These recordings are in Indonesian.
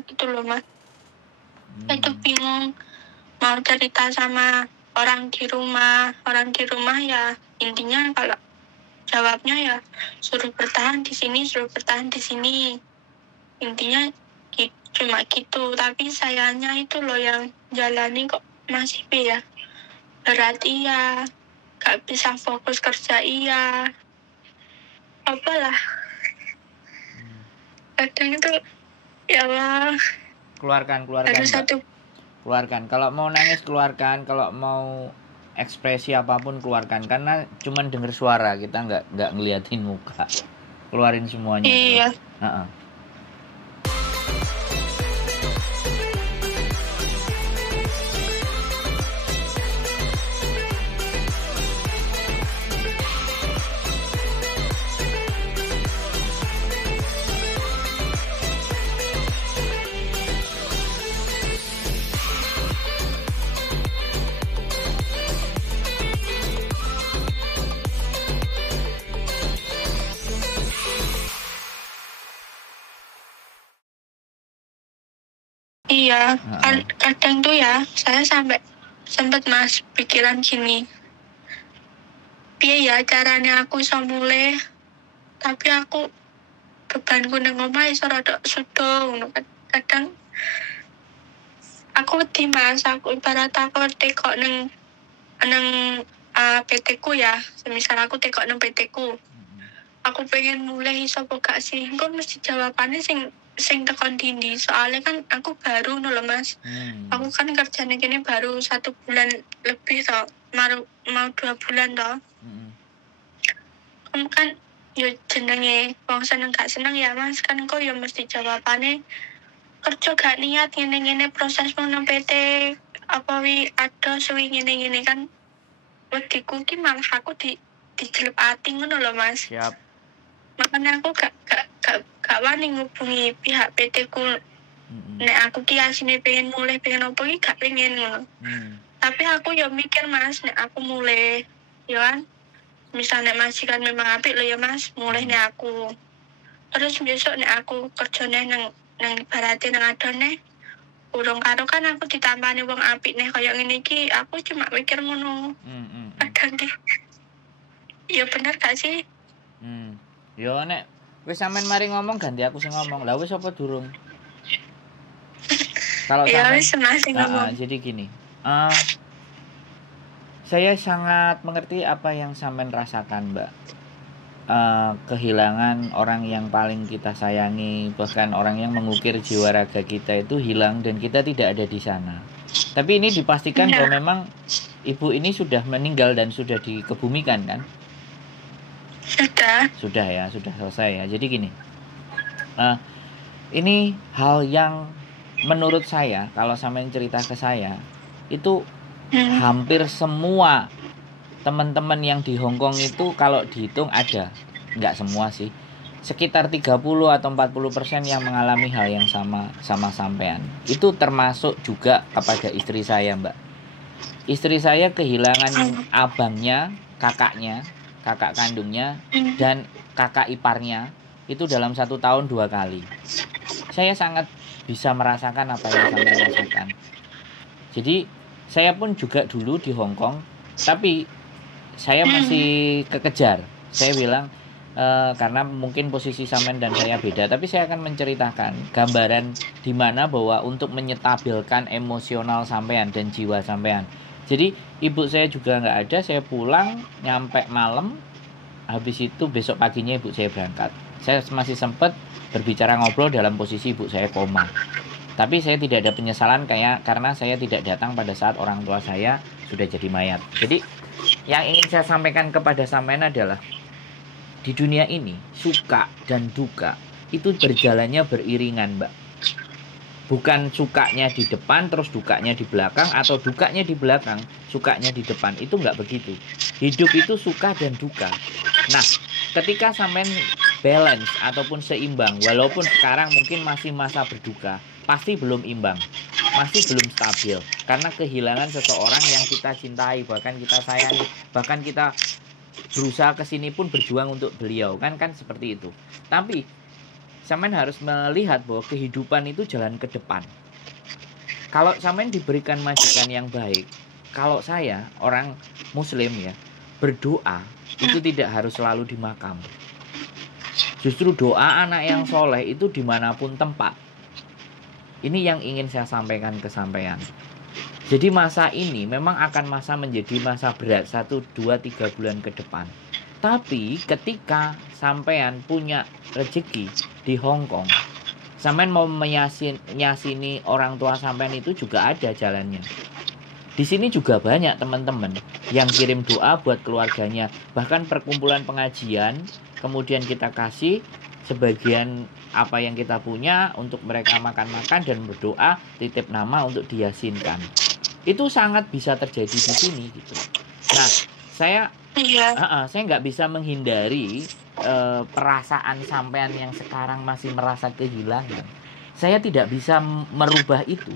gitu loh Mas. Itu bingung mau cerita sama orang di rumah ya intinya kalau jawabnya ya suruh bertahan di sini, intinya cuma gitu. Tapi sayangnya itu loh yang jalani kok masih ya berat iya, gak bisa fokus kerja iya, apalah kadang itu ya Allah. Keluarkan keluarkan, kalau mau nangis keluarkan, kalau mau ekspresi apapun keluarkan, karena cuman denger suara, kita nggak ngeliatin muka. Keluarin semuanya. Iya. Iya, kadang tuh ya saya sempat Mas pikiran gini, piye ya caranya aku iso mulai, tapi aku bebanku nang omah iso rada sudo ngono. Kadang aku wedi Mas, aku ibarat aku tekok nang PT ku ya, semisal aku tekok nang PT ku. Aku pengen mulai iso apa gak sih? Engko mesti jawabannya sing tekon dindi, soalnya kan aku baru loh Mas. Aku kan kerjanya gini baru 1 bulan lebih toh, mau 2 bulan toh. Kamu kan yo jenenge wong seneng gak seneng ya Mas, kan kok yo mesti jawabannya kerja gak niat ngene-ngene prosesmu nang PT apa wi ada suwi ngene-ngene kan. Wediku ki malah aku dijelep ati ngono lho Mas. Siap. Makanya aku gak wani ngubungi pihak PT ku. Nek aku ki asine pengen mulai, pengen opo ki gak pengen ngono. Tapi aku yo mikir Mas, nek aku mulai yo kan misalnya majikan memang apik lho ya Mas, mulai nek aku. Terus besok nek aku kerjane nang ibaratnya nang adone urung karo kan aku ditambani wong apik nek kaya ngene iki, aku cuma mikir ngono. Kadang ki ya bener gak sih? Yo nek wis sampean mari ngomong ganti aku sing ngomong. Lah wis apa durung? Kalau ya wis masing ngomong. Jadi gini. Saya sangat mengerti apa yang sampean rasakan, Mbak. Kehilangan orang yang paling kita sayangi, bahkan orang yang mengukir jiwa raga kita itu hilang dan kita tidak ada di sana. Tapi ini dipastikan bahwa memang ibu ini sudah meninggal dan sudah dikebumikan kan? Sudah ya, sudah selesai ya. Jadi gini, ini hal yang menurut saya, kalau sampean cerita ke saya, itu hampir semua teman-teman yang di Hong Kong itu kalau dihitung ada, nggak semua sih, sekitar 30 atau 40% yang mengalami hal yang sama sampean. Itu termasuk juga kepada istri saya, Mbak. Istri saya kehilangan abangnya, kakaknya, kakak kandungnya, dan kakak iparnya itu dalam 1 tahun 2 kali. Saya sangat bisa merasakan apa yang sampean rasakan. Jadi saya pun juga dulu di Hong Kong, tapi saya masih kekejar. Saya bilang karena mungkin posisi sampean dan saya beda, tapi saya akan menceritakan gambaran di mana bahwa untuk menyetabilkan emosional sampean dan jiwa sampean. Jadi ibu saya juga nggak ada, saya pulang nyampe malam, habis itu besok paginya ibu saya berangkat. Saya masih sempat berbicara ngobrol dalam posisi ibu saya koma. Tapi saya tidak ada penyesalan karena saya tidak datang pada saat orang tua saya sudah jadi mayat. Jadi yang ingin saya sampaikan kepada sampean adalah di dunia ini suka dan duka itu berjalannya beriringan, Mbak. Bukan sukanya di depan terus dukanya di belakang, atau dukanya di belakang sukanya di depan. Itu nggak begitu. Hidup itu suka dan duka. Nah, ketika sampean balance ataupun seimbang, walaupun sekarang mungkin masih masa berduka, pasti belum imbang, masih belum stabil, karena kehilangan seseorang yang kita cintai, bahkan kita sayangi, bahkan kita berusaha kesini pun berjuang untuk beliau, kan seperti itu. Tapi sampean harus melihat bahwa kehidupan itu jalan ke depan. Kalau sampean diberikan majikan yang baik, kalau saya orang muslim ya, berdoa itu tidak harus selalu di makam. Justru doa anak yang soleh itu dimanapun tempat. Ini yang ingin saya sampaikan ke sampean. Jadi masa ini memang akan menjadi masa berat 1, 2, 3 bulan ke depan. Tapi ketika sampean punya rezeki di Hong Kong, sampean mau menyasini orang tua sampean itu juga ada jalannya. Di sini juga banyak teman-teman yang kirim doa buat keluarganya. Bahkan perkumpulan pengajian, kemudian kita kasih sebagian apa yang kita punya untuk mereka makan-makan dan berdoa, titip nama untuk diyasinkan. Itu sangat bisa terjadi di sini gitu. Nah, saya nggak bisa menghindari perasaan sampean yang sekarang masih merasa kehilangan. Saya tidak bisa merubah itu.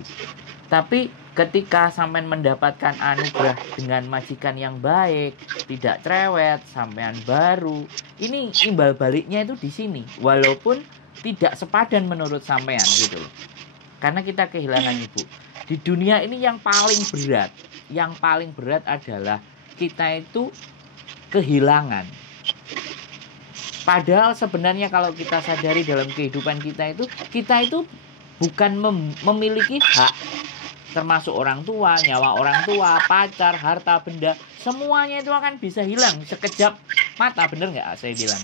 Tapi ketika sampean mendapatkan anugerah dengan majikan yang baik, tidak cerewet, sampean baru, ini imbal baliknya itu di sini. Walaupun tidak sepadan menurut sampean gitu. Karena kita kehilangan ibu. Di dunia ini yang paling berat adalah kita itu kehilangan. Padahal sebenarnya kalau kita sadari dalam kehidupan kita itu bukan memiliki hak, termasuk orang tua, nyawa orang tua, pacar, harta benda, semuanya itu akan bisa hilang sekejap mata, bener nggak saya bilang?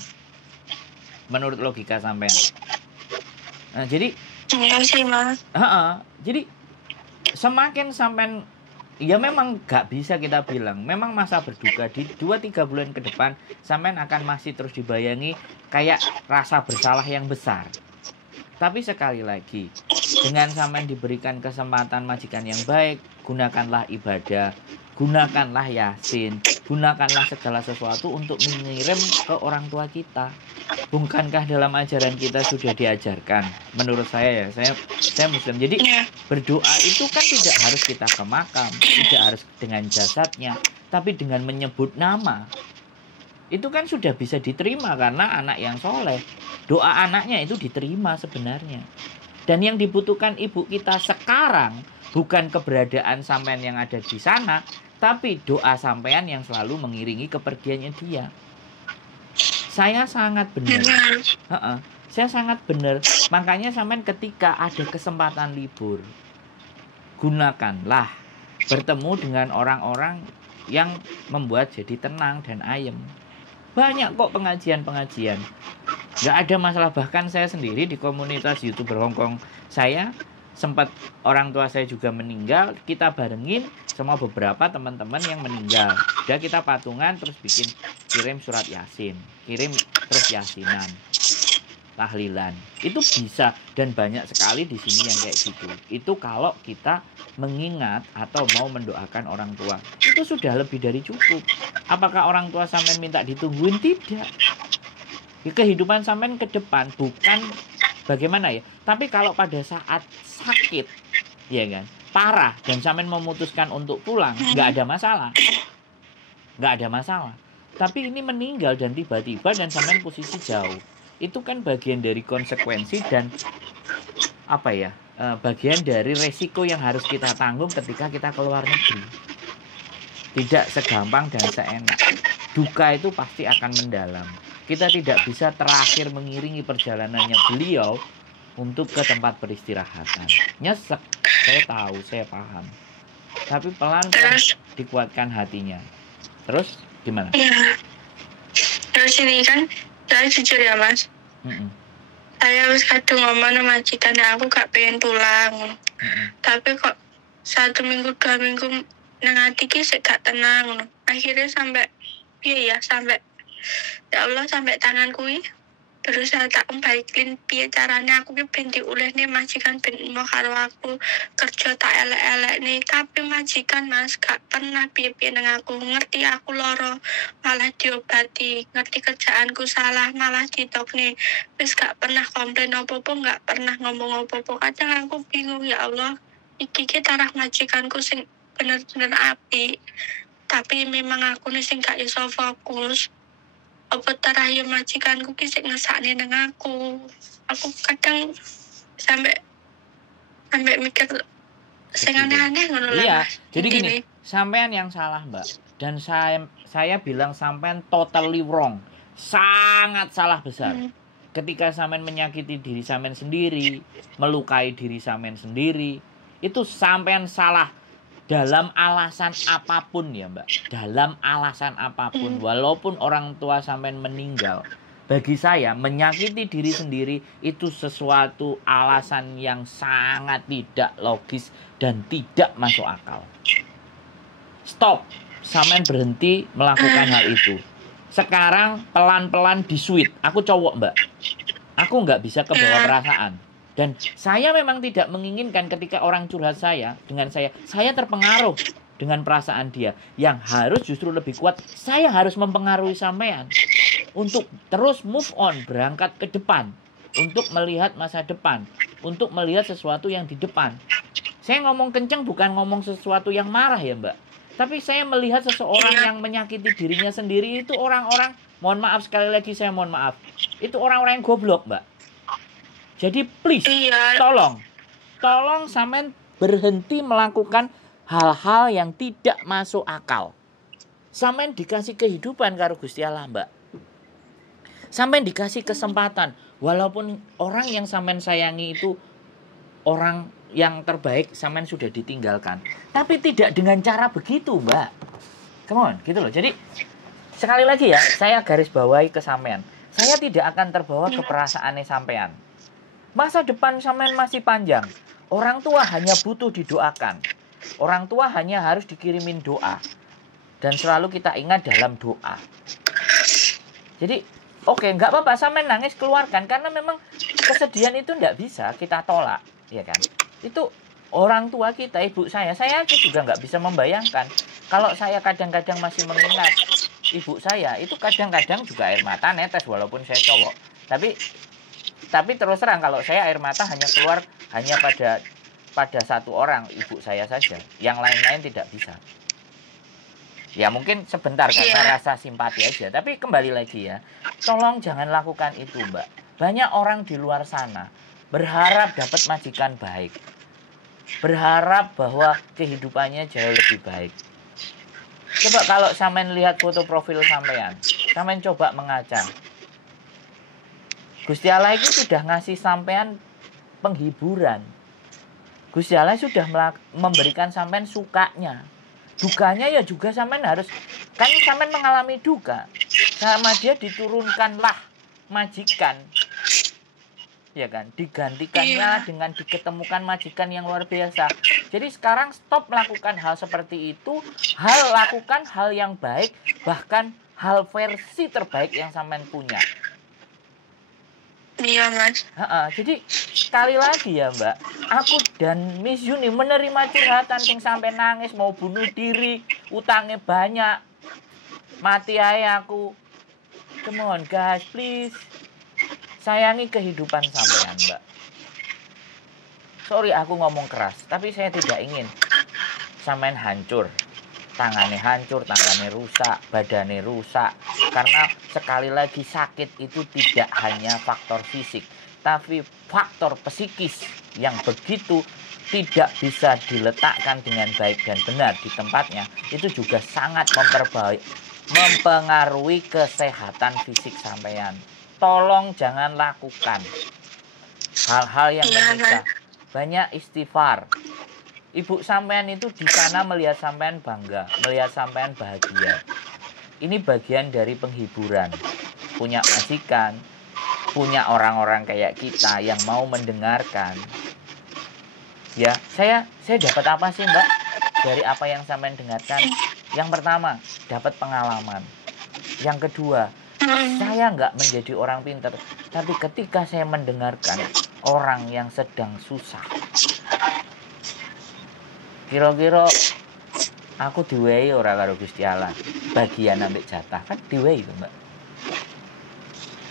Menurut logika sampean. Nah, jadi jadi semakin sampean, ya memang gak bisa kita bilang, memang masa berduka di 2-3 bulan ke depan sampean akan masih terus dibayangi kayak rasa bersalah yang besar. Tapi sekali lagi, dengan sampean diberikan kesempatan majikan yang baik, gunakanlah ibadah, gunakanlah yasin, gunakanlah segala sesuatu untuk mengirim ke orang tua kita. Bukankah dalam ajaran kita sudah diajarkan? Menurut saya ya, saya muslim. Jadi berdoa itu kan tidak harus kita ke makam, tidak harus dengan jasadnya, tapi dengan menyebut nama. Itu kan sudah bisa diterima karena anak yang soleh. Doa anaknya itu diterima sebenarnya. Dan yang dibutuhkan ibu kita sekarang bukan keberadaan sampean yang ada di sana, tapi doa sampean yang selalu mengiringi kepergiannya dia. Saya sangat benar. Saya sangat benar. Makanya sampean ketika ada kesempatan libur, gunakanlah bertemu dengan orang-orang yang membuat jadi tenang dan ayem. Banyak kok pengajian-pengajian. Gak ada masalah. Bahkan saya sendiri di komunitas YouTuber Hongkong, saya sempat orang tua saya juga meninggal. Kita barengin sama beberapa teman-teman yang meninggal. Udah kita patungan terus kirim surat yasin, kirim terus yasinan, tahlilan. Itu bisa dan banyak sekali di sini yang kayak gitu. Itu kalau kita mengingat atau mau mendoakan orang tua, itu sudah lebih dari cukup. Apakah orang tua sampean minta ditungguin? Tidak. Kehidupan sampean ke depan bukan bagaimana ya, tapi kalau pada saat sakit, ya kan, parah dan sampean memutuskan untuk pulang, nggak ada masalah. Tapi ini meninggal dan tiba-tiba dan sampean posisi jauh, itu kan bagian dari konsekuensi dan bagian dari resiko yang harus kita tanggung ketika kita keluar negeri. Tidak segampang dan seenak. Duka itu pasti akan mendalam. Kita tidak bisa terakhir mengiringi perjalanannya beliau untuk ke tempat peristirahatan. Nyesek, saya tahu, saya paham. Tapi pelan-pelan dikuatkan hatinya. Terus gimana? Ya, terus ini kan, saya jujur ya mas. Saya harus kadung ngomong sama majikan, aku gak pengen pulang. Tapi kok 1 minggu 2 minggu nang hati ki gak tenang. Akhirnya sampai ya Allah sampai tangan kui terus saya tak balikin piye caranya aku ki ben diulehne majikan ben mau karo aku kerja tak elek-elek nih. Tapi majikan mas gak pernah piye-piye nang aku, ngerti aku loro malah diobati, ngerti kerjaanku salah malah ditokne, wis gak pernah komplain apa-apa, gak pernah ngomong apa-apa. Kadang aku bingung, ya Allah iki tarah majikanku sing bener-bener api, tapi memang aku nih sing gak iso fokus. apa terakhir majikanku ki sik ngesakne nang aku kadang sampai mikir sing aneh-aneh ngono lah. Iya, jadi gini, sampean yang salah, Mbak. Dan saya bilang sampean totally wrong. Sangat salah besar. Ketika sampean menyakiti diri sampean sendiri, melukai diri sampean sendiri, itu sampean salah dalam alasan apapun ya, Mbak. Dalam alasan apapun, walaupun orang tua sampean meninggal. Bagi saya, menyakiti diri sendiri itu sesuatu alasan yang sangat tidak logis dan tidak masuk akal. Stop, sampean berhenti melakukan hal itu. Sekarang pelan-pelan disuit. Aku cowok, Mbak. Aku nggak bisa kebawa perasaan. Dan saya memang tidak menginginkan ketika orang curhat dengan saya terpengaruh dengan perasaan dia. Yang harus justru lebih kuat, saya harus mempengaruhi sampean untuk terus move on, berangkat ke depan, untuk melihat masa depan, untuk melihat sesuatu yang di depan. Saya ngomong kenceng bukan ngomong sesuatu yang marah ya, Mbak. Tapi saya melihat seseorang yang menyakiti dirinya sendiri itu orang-orang, mohon maaf sekali lagi saya mohon maaf, itu orang-orang yang goblok, Mbak. Jadi please, tolong sampean berhenti melakukan hal-hal yang tidak masuk akal. Sampean dikasih kehidupan karo Gusti Allah, Mbak. Sampean dikasih kesempatan, walaupun orang yang sampean sayangi itu orang yang terbaik, sampean sudah ditinggalkan. Tapi tidak dengan cara begitu, Mbak. Come on, gitu loh. Jadi sekali lagi ya, saya garis bawahi ke sampean. Saya tidak akan terbawa ke perasaannya sampean. Masa depan sampean masih panjang. Orang tua hanya butuh didoakan. Orang tua hanya harus dikirimin doa. Dan selalu kita ingat dalam doa. Jadi oke, nggak apa-apa, sampean nangis keluarkan. Karena memang kesedihan itu nggak bisa kita tolak, ya kan? Itu orang tua kita, ibu saya juga nggak bisa membayangkan. Kalau saya kadang-kadang masih mengingat ibu saya, itu kadang-kadang juga air mata netes walaupun saya cowok. Tapi terus terang kalau saya air mata hanya keluar hanya pada satu orang, ibu saya saja. Yang lain-lain tidak bisa. Ya mungkin sebentar karena rasa simpati aja. Tapi kembali lagi ya, tolong jangan lakukan itu, Mbak. Banyak orang di luar sana berharap dapat majikan baik. Berharap bahwa kehidupannya jauh lebih baik. Coba kalau sampean lihat foto profil sampean coba mengaca. Gusti Allah itu sudah ngasih sampean penghiburan. Gusti Allah sudah memberikan sampean sukanya. Dukanya ya juga sampean harus, kan sampean mengalami duka. Sama dia diturunkanlah majikan. Ya kan, digantikannya dengan diketemukan majikan yang luar biasa. Jadi sekarang stop melakukan hal seperti itu, lakukan hal yang baik, bahkan hal versi terbaik yang sampean punya. Iya, Mas. Jadi sekali lagi ya, Mbak, aku dan Miss Yuni menerima curhatan sing sampai nangis mau bunuh diri, utangnya banyak, mati aja aku. Come on guys, please. Sayangi kehidupan sampean, Mbak. Sorry aku ngomong keras, tapi saya tidak ingin sampean hancur. Tangannya hancur, tangannya rusak, badannya rusak. Karena sekali lagi sakit itu tidak hanya faktor fisik, tapi faktor psikis yang begitu tidak bisa diletakkan dengan baik dan benar di tempatnya. Itu juga sangat mempengaruhi kesehatan fisik sampean. Tolong jangan lakukan hal-hal yang menyiksa. Banyak istighfar. Ibu sampean itu di sana melihat sampean bangga, melihat sampean bahagia. Ini bagian dari penghiburan. Punya majikan, punya orang-orang kayak kita yang mau mendengarkan. Ya, saya dapat apa sih, Mbak? Dari apa yang sampean dengarkan? Yang pertama, dapat pengalaman. Yang kedua, saya nggak menjadi orang pintar, tapi ketika saya mendengarkan orang yang sedang susah, kira-kira aku diwehi ora karo Gusti Allah bagian ambek jatah, kan diwehi to, Mbak.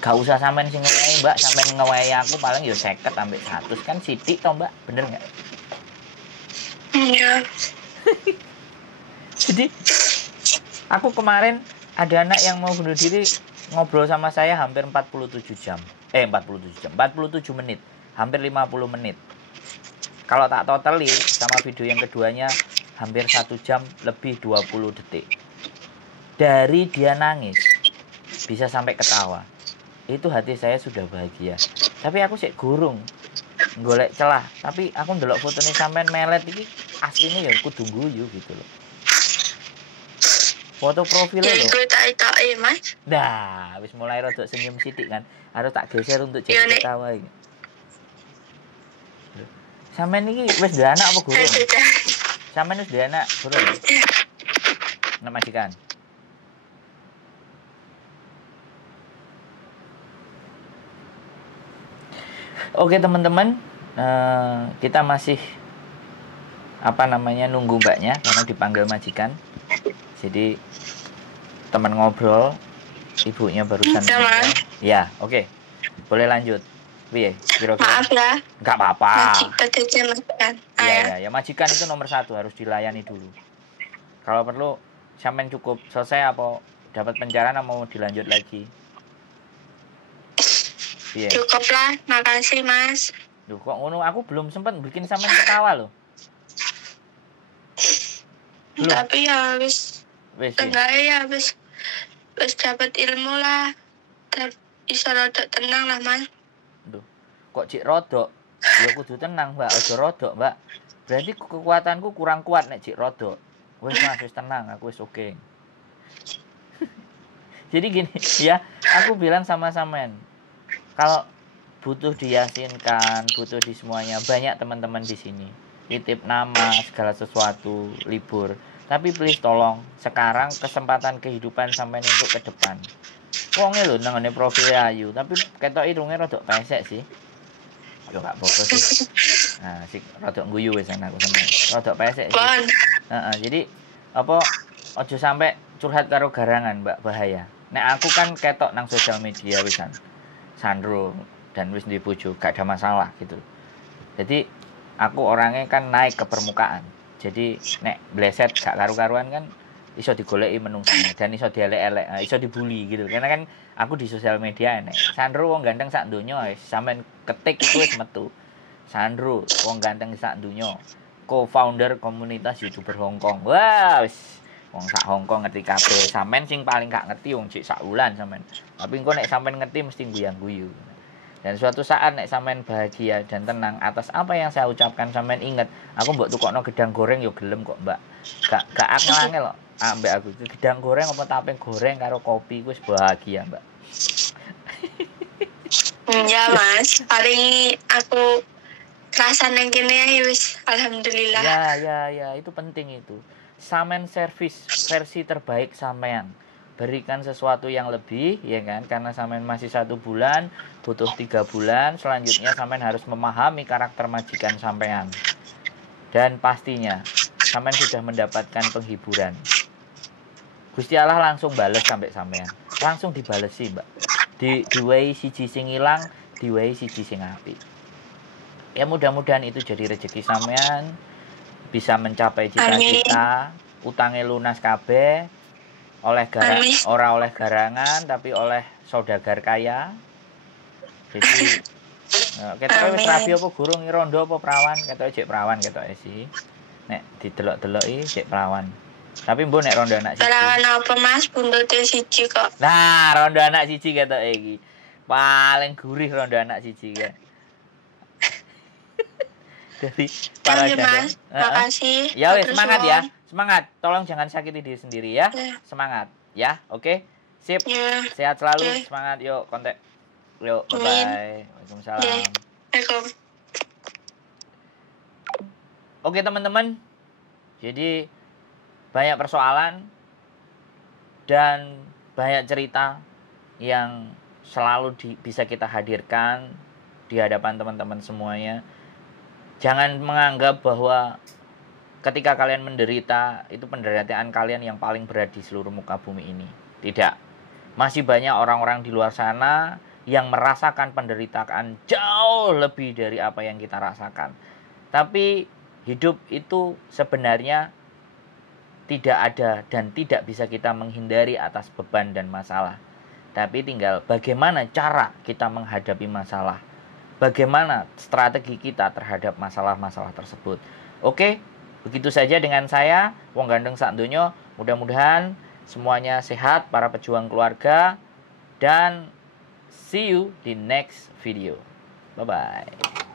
Gak usah sampean sing ngewehi, Mbak, sampean ngewehi aku paling ya 50 ambek 100 kan sithik to, Mbak, bener nggak? Iya. Jadi aku kemarin ada anak yang mau bunuh diri, ngobrol sama saya hampir 47 jam. 47 menit. Hampir 50 menit. Kalau tak totali sama video yang keduanya hampir 1 jam lebih 20 detik. Dari dia nangis bisa sampai ketawa. Itu hati saya sudah bahagia. Tapi aku sik gurung golek celah. Tapi aku ndelok fotone sampean melet iki asline ya kudu guyu gitu loh. Foto profilnya loh. Ya tak Mas. Nah, wis mulai rada senyum sithik kan. Harus tak geser untuk jadi ketawa iki. Sampean iki wis duwe anak apa gurung? Sampean wis duwe anak gurung? Anak majikan. Oke teman-teman, kita masih nunggu mbaknya karena dipanggil majikan. Jadi teman ngobrol, ibunya barusan. Ya, oke. Boleh lanjut. Piye? Maaf ya. Enggak apa-apa. Majikan. Ya, majikan itu nomor 1 harus dilayani dulu. Kalau perlu sampean cukup selesai apa dapat pencerahan mau dilanjut lagi? Yeah. Cukup lah, makasih Mas. Duh, kok ngono, aku belum sempat bikin sampean ketawa loh. Belum. Tapi ya wis dapat ilmu lah. Bisa rodok tenang lah Mas. Duh, kok cik rodok? Ya kudu tenang Mbak, aja rodok Mbak. Berarti kekuatanku kurang kuat nek cik rodok. Wis Mas, wis tenang, aku wis oke. Jadi gini ya, aku bilang sama sampean. Kalau butuh diyasinkan, butuh di semuanya, banyak teman-teman di sini. Titip nama, segala sesuatu, libur. Tapi please tolong, sekarang kesempatan kehidupan sampean untuk ke depan. Wonge lho nangane profil ayu, tapi ketok irunge rodok pesek sih. Yo gak apa-apa sih. Nah, sik rodok guyu wis aku sampean. Rodok pesek sih. Jadi apa aja sampai curhat karo garangan, Mbak, bahaya. Nek aku kan ketok nang sosial media wisan. Sandro dan wis di bojo, gak ada masalah gitu. Jadi aku orangnya kan naik ke permukaan. Jadi nek bleset gak karu-karuan kan iso digoleki menungsane dan iso dielek-elek, iso dibully gitu. Karena kan aku di sosial media nek Sandro wong ganteng sak donya wis sampean ketik iku wis metu. Sandro wong ganteng sak donya, co-founder komunitas YouTuber Hongkong. Wah, wis wong sak Hongkong ngerti kabeh. Sampean sing paling gak ngerti wong cik sak wulan sampean. Tapi engko nek sampean ngerti mesti guyang-guyu. Dan suatu saat nek sampean bahagia dan tenang atas apa yang saya ucapkan, sampean ingat, aku mbok tukokno gedang goreng yo gelem kok, Mbak. Gak angel kok. Mbak aku gedang goreng apa tape goreng karo kopi wis bahagia, Mbak. Ya, Mas. Hari ini aku kerasan yang kene wis alhamdulillah. Ya, itu penting itu. Sampean servis versi terbaik sampean. Berikan sesuatu yang lebih, ya kan? Karena sampean masih 1 bulan, butuh 3 bulan. Selanjutnya sampean harus memahami karakter majikan sampean. Dan pastinya sampean sudah mendapatkan penghiburan. Gusti Allah langsung bales sampai sampean. Langsung dibalesi, Mbak. Diwehi siji sing ilang, diwehi siji sing apik. Ya mudah-mudahan itu jadi rezeki sampean, bisa mencapai cita-cita, utangnya lunas kabeh. Ora oleh garangan tapi oleh saudagar kaya. Jadi ketoke wis rabi apa gurung rondo apa perawan, ketoke jek perawan ketoke sih. Nek didelok-deloki jek perawan. Tapi mbok nek rondo anak siji. Perawan apa Mas, buntute siji kok. Nah, rondo anak siji ketoke iki. Paling gurih rondo anak siji kan. Dari para Mas, makasih. Ya wis semangat ya. Semangat, tolong jangan sakiti diri sendiri ya. Semangat, ya, oke? Sip, sehat selalu, semangat, yuk kontak. Yuk, bye-bye. Waalaikumsalam. Oke teman-teman, jadi banyak persoalan dan banyak cerita yang selalu bisa kita hadirkan di hadapan teman-teman semuanya. Jangan menganggap bahwa ketika kalian menderita, itu penderitaan kalian yang paling berat di seluruh muka bumi ini. Tidak. Masih banyak orang-orang di luar sana yang merasakan penderitaan jauh lebih dari apa yang kita rasakan. Tapi hidup itu sebenarnya tidak ada dan tidak bisa kita menghindari atas beban dan masalah. tapi tinggal bagaimana cara kita menghadapi masalah, bagaimana strategi kita terhadap masalah-masalah tersebut. Oke, begitu saja dengan saya, Wong Gandeng Sak Donya. Mudah-mudahan semuanya sehat, para pejuang keluarga, dan see you di next video. Bye-bye.